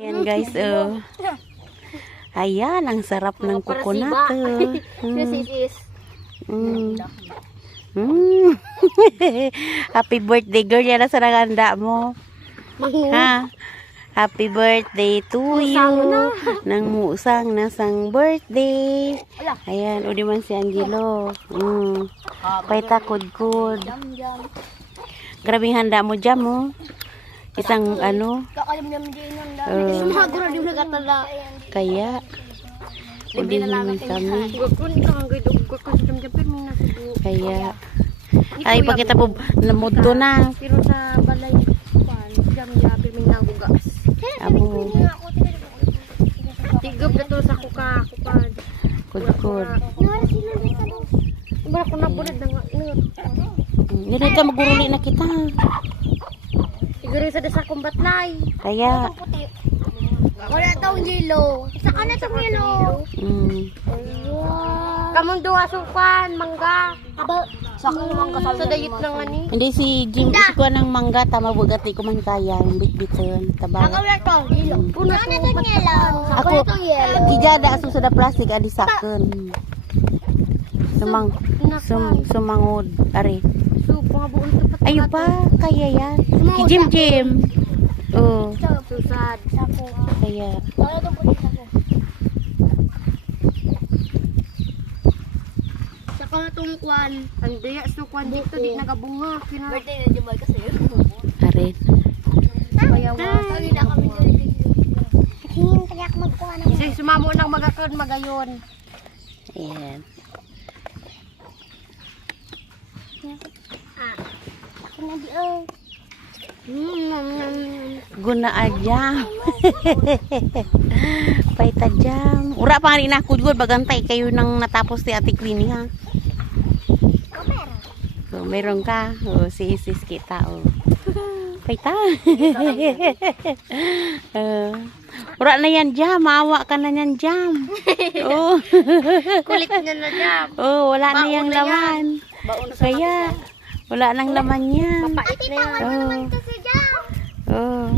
Ayan guys, ayan, ang sarap ng coconut. Happy birthday girl, yan ang saranganda mo. Ha? Happy birthday to you. Nang musang nasang birthday. Ayan, o di man si Angelo. Pay takod-kod. Grabing handa mo dyan mo. Isang ano. Kaya. Ulihin kami. Kaya. Ay, pagkita po namudto na. Pero sa balay, jam yabi may nagugas. Abo. Tigab na to sa kuka. Kudkod. Wala ko nabulad na nga. Ganun ka maguruli na kita. Siguro sa desa kong batlay. Kaya. Wala taong yelo. Isa ka na itong yelo. Kamong duwa sukan, mangga. Sa akin mangga sa dayit na nga ni. Hindi si Jim, si kuha ng mangga, tama bugati ko man kaya. Yung bit-biton, tabang. Wala to, yelo. Puno na itong yelo. Ako, kijada aso sa da plastic, adi sakon. Sumangod, ari. So, mga buong tupat. Ayo pa, kaya yan. Si Jim. Oh, Susad. kaya. Saka na itong kwan. Ang daya, so kwan dito, di nagabunga. Birthday na di ba kasi? Ari. Kaya wala na kami dito. Hingin kaya ako magkuha ng... Sige, sumamo nang magakon, magayon. Ayan. Guna ajam. Paita jam. Ura pa nga rin ako dyan. Bagantay kayo nang natapos si Ate Queenie ha. So, meron ka. Si Isis kita. Paita. Ura na yan jam. Maawa ka na yan jam. Kulit na na jam. Wala na yung laman. Kaya wala nang laman yan. Mapait na yan. Oh.